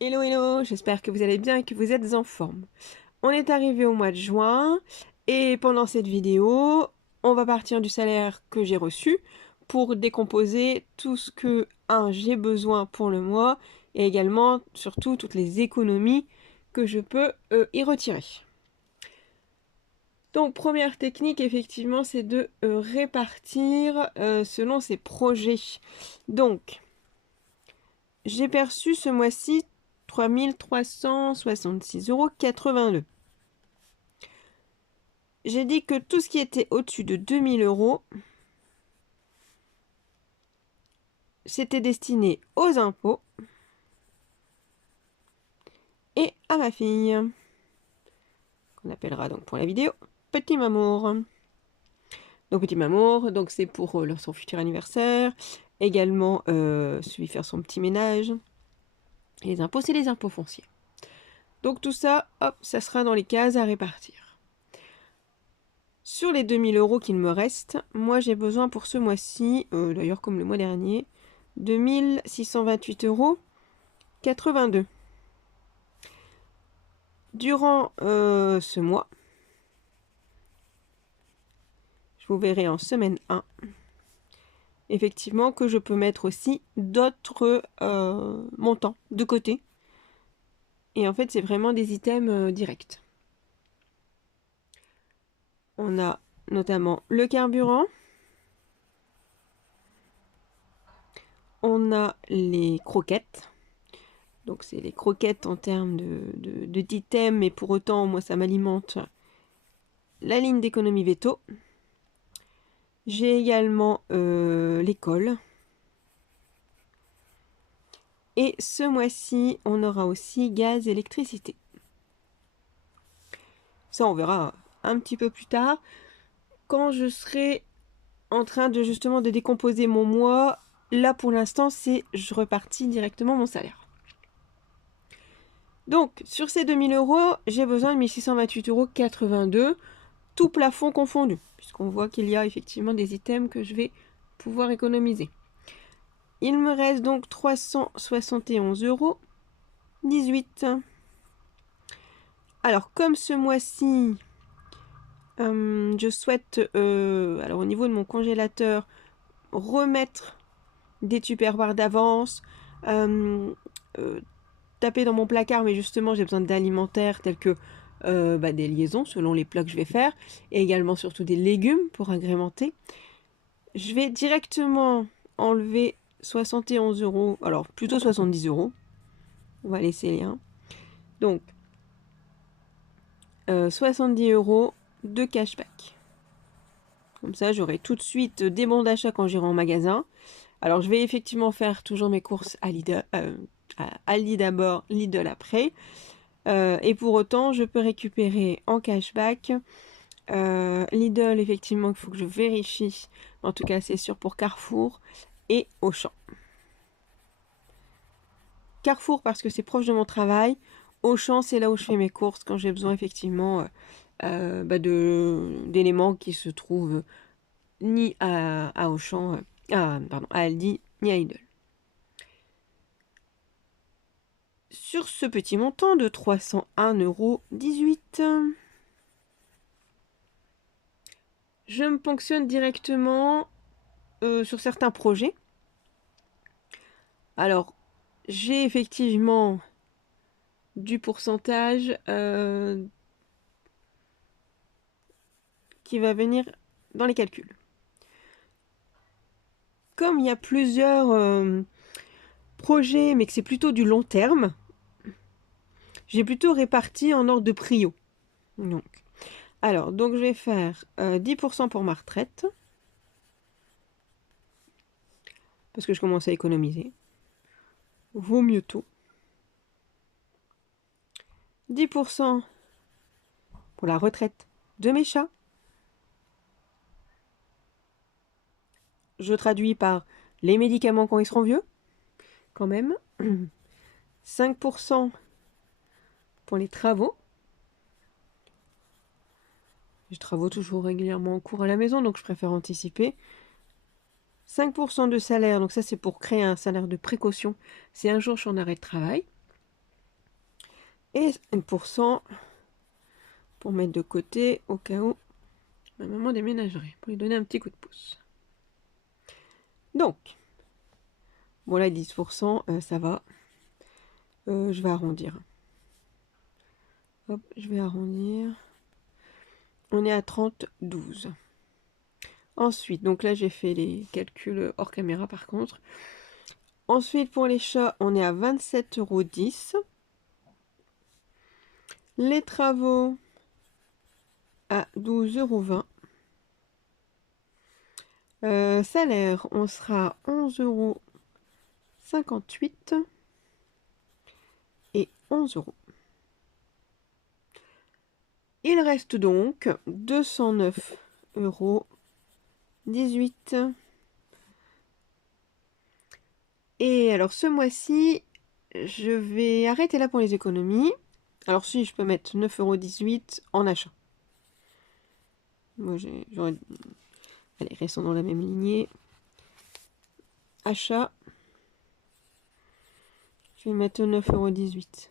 Hello hello, j'espère que vous allez bien et que vous êtes en forme. On est arrivé au mois de juin et pendant cette vidéo, on va partir du salaire que j'ai reçu pour décomposer tout ce que j'ai besoin pour le mois et également surtout toutes les économies que je peux y retirer. Donc première technique effectivement c'est de répartir selon ses projets. Donc j'ai perçu ce mois-ci 3 366,82 €. J'ai dit que tout ce qui était au-dessus de 2 000 €, c'était destiné aux impôts et à ma fille, qu'on appellera donc pour la vidéo Petit Mamour. Donc Petit Mamour, donc c'est pour son futur anniversaire, également celui faire son petit ménage. Et les impôts, c'est les impôts fonciers. Donc tout ça, hop, ça sera dans les cases à répartir. Sur les 2 000 € qu'il me reste, moi j'ai besoin pour ce mois-ci, d'ailleurs comme le mois dernier, 2 628,82 €. Durant ce mois, je vous verrai en semaine 1, effectivement que je peux mettre aussi d'autres montants de côté. Et en fait, c'est vraiment des items directs. On a notamment le carburant. On a les croquettes. Donc c'est les croquettes en termes d'items, mais pour autant, moi, ça m'alimente la ligne d'économie veto. J'ai également l'école. Et ce mois-ci, on aura aussi gaz et électricité. Ça, on verra un petit peu plus tard, quand je serai en train de justement de décomposer mon mois. Là, pour l'instant, c'est je repartis directement mon salaire. Donc, sur ces 2 000 €, j'ai besoin de 1 628,82 €, tout plafond confondu, puisqu'on voit qu'il y a effectivement des items que je vais pouvoir économiser. Il me reste donc 371,18 €. Alors, comme ce mois-ci, je souhaite, alors au niveau de mon congélateur, remettre des tupperwares d'avance, taper dans mon placard, mais justement j'ai besoin d'alimentaires tels que des liaisons selon les plats que je vais faire, et également surtout des légumes pour agrémenter. Je vais directement enlever 71 €, alors plutôt 70 €. On va laisser les 1. Donc 70 € de cashback. Comme ça, j'aurai tout de suite des bons d'achat quand j'irai en magasin. Alors, je vais effectivement faire toujours mes courses à Lidl, Aldi d'abord, Lidl après. Et pour autant, je peux récupérer en cashback. Lidl, effectivement, il faut que je vérifie. En tout cas, c'est sûr pour Carrefour et Auchan. Carrefour parce que c'est proche de mon travail. Auchan, c'est là où je fais mes courses quand j'ai besoin effectivement d'éléments qui se trouvent ni à Auchan, à Aldi, ni à Lidl. Sur ce petit montant de 301,18 €, je me ponctionne directement sur certains projets. Alors, j'ai effectivement du pourcentage qui va venir dans les calculs. Comme il y a plusieurs projets, mais que c'est plutôt du long terme, j'ai plutôt réparti en ordre de prio. Donc, je vais faire 10% pour ma retraite, parce que je commence à économiser. Vaut mieux tôt. 10% pour la retraite de mes chats. Je traduis par les médicaments quand ils seront vieux, quand même. 5% pour les travaux. Les travaux toujours régulièrement en cours à la maison, donc je préfère anticiper. 5% de salaire, donc ça c'est pour créer un salaire de précaution. C'est un jour je suis en arrêt de travail. Et 5% pour mettre de côté au cas où ma maman déménagerait, pour lui donner un petit coup de pouce. Donc, bon là 10%, ça va. Je vais arrondir. Hop, je vais arrondir. On est à 30,12. Ensuite, donc là j'ai fait les calculs hors caméra par contre. Ensuite pour les chats, on est à 27,10 €. Les travaux à 12,20 €. Salaire, on sera à 11,58 € et 11 €. Il reste donc 209,18 €. Et alors ce mois-ci, je vais arrêter là pour les économies. Alors si je peux mettre 9,18 € en achat. Moi j'aurais... Allez, restons dans la même lignée. Achat. Je vais mettre 9,18 €. Parce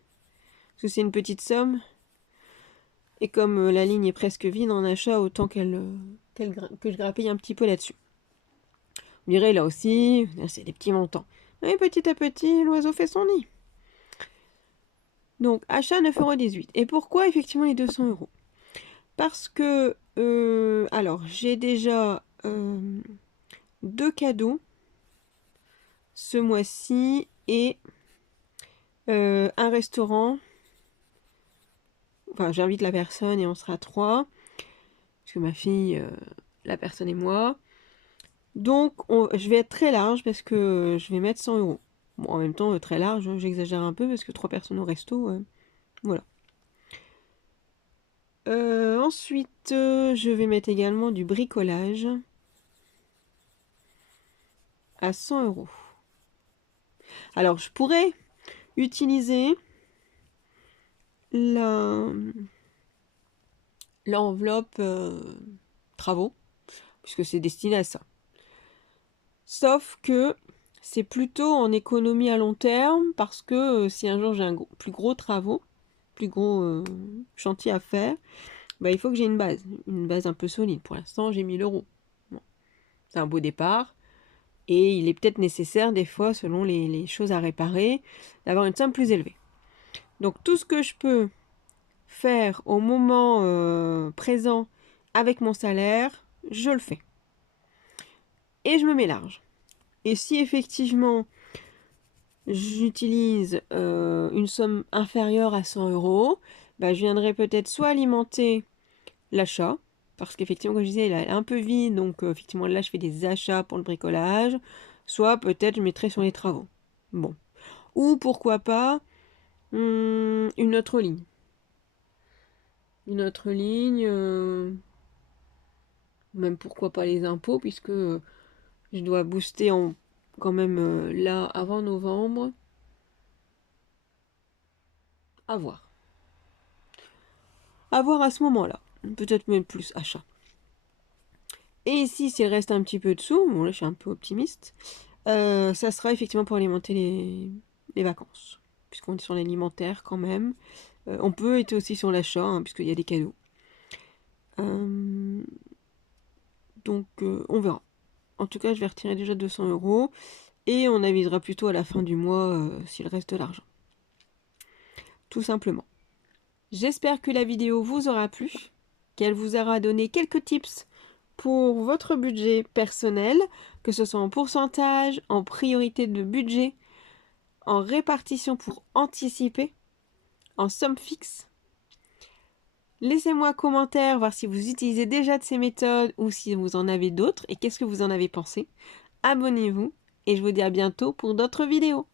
que c'est une petite somme. Et comme la ligne est presque vide en achat, autant que je grappille un petit peu là-dessus. Vous direz là aussi, c'est des petits montants. Et petit à petit, l'oiseau fait son nid. Donc, achat 9,18 €. Et pourquoi effectivement les 200 €? Parce que, alors, j'ai déjà 2 cadeaux ce mois-ci et un restaurant. Enfin, j'invite la personne et on sera 3. Parce que ma fille, la personne et moi. Donc, je vais être très large parce que je vais mettre 100 €. Bon, en même temps, très large, j'exagère un peu parce que 3 personnes au resto, voilà. Ensuite, je vais mettre également du bricolage à 100 €. Alors, je pourrais utiliser l'enveloppe travaux, puisque c'est destiné à ça. Sauf que c'est plutôt en économie à long terme, parce que si un jour j'ai un plus gros travaux, plus gros chantier à faire, bah, il faut que j'ai une base un peu solide. Pour l'instant, j'ai 1000 €. Bon. C'est un beau départ. Et il est peut-être nécessaire, des fois, selon les choses à réparer, d'avoir une somme plus élevée. Donc, tout ce que je peux faire au moment présent avec mon salaire, je le fais. Et je me mets large. Et si effectivement, j'utilise une somme inférieure à 100 €, bah, je viendrai peut-être soit alimenter l'achat, parce qu'effectivement, comme je disais, il est un peu vide, donc effectivement, là, je fais des achats pour le bricolage, soit peut-être je mettrai sur les travaux. Bon. Ou pourquoi pas, une autre ligne. Une autre ligne, même pourquoi pas les impôts, puisque je dois booster quand même là, avant novembre. À voir. À voir à ce moment-là. Peut-être même plus achat. Et ici, s'il reste un petit peu de sous, bon là je suis un peu optimiste, ça sera effectivement pour alimenter les vacances. Puisqu'on est sur l'alimentaire quand même. On peut être aussi sur l'achat, hein, puisqu'il y a des cadeaux. Donc on verra. En tout cas, je vais retirer déjà 200 € et on avisera plutôt à la fin du mois s'il reste de l'argent. Tout simplement. J'espère que la vidéo vous aura plu, qu'elle vous aura donné quelques tips pour votre budget personnel, que ce soit en pourcentage, en priorité de budget, en répartition pour anticiper, en somme fixe. Laissez-moi un commentaire, voir si vous utilisez déjà de ces méthodes ou si vous en avez d'autres et qu'est-ce que vous en avez pensé. Abonnez-vous et je vous dis à bientôt pour d'autres vidéos.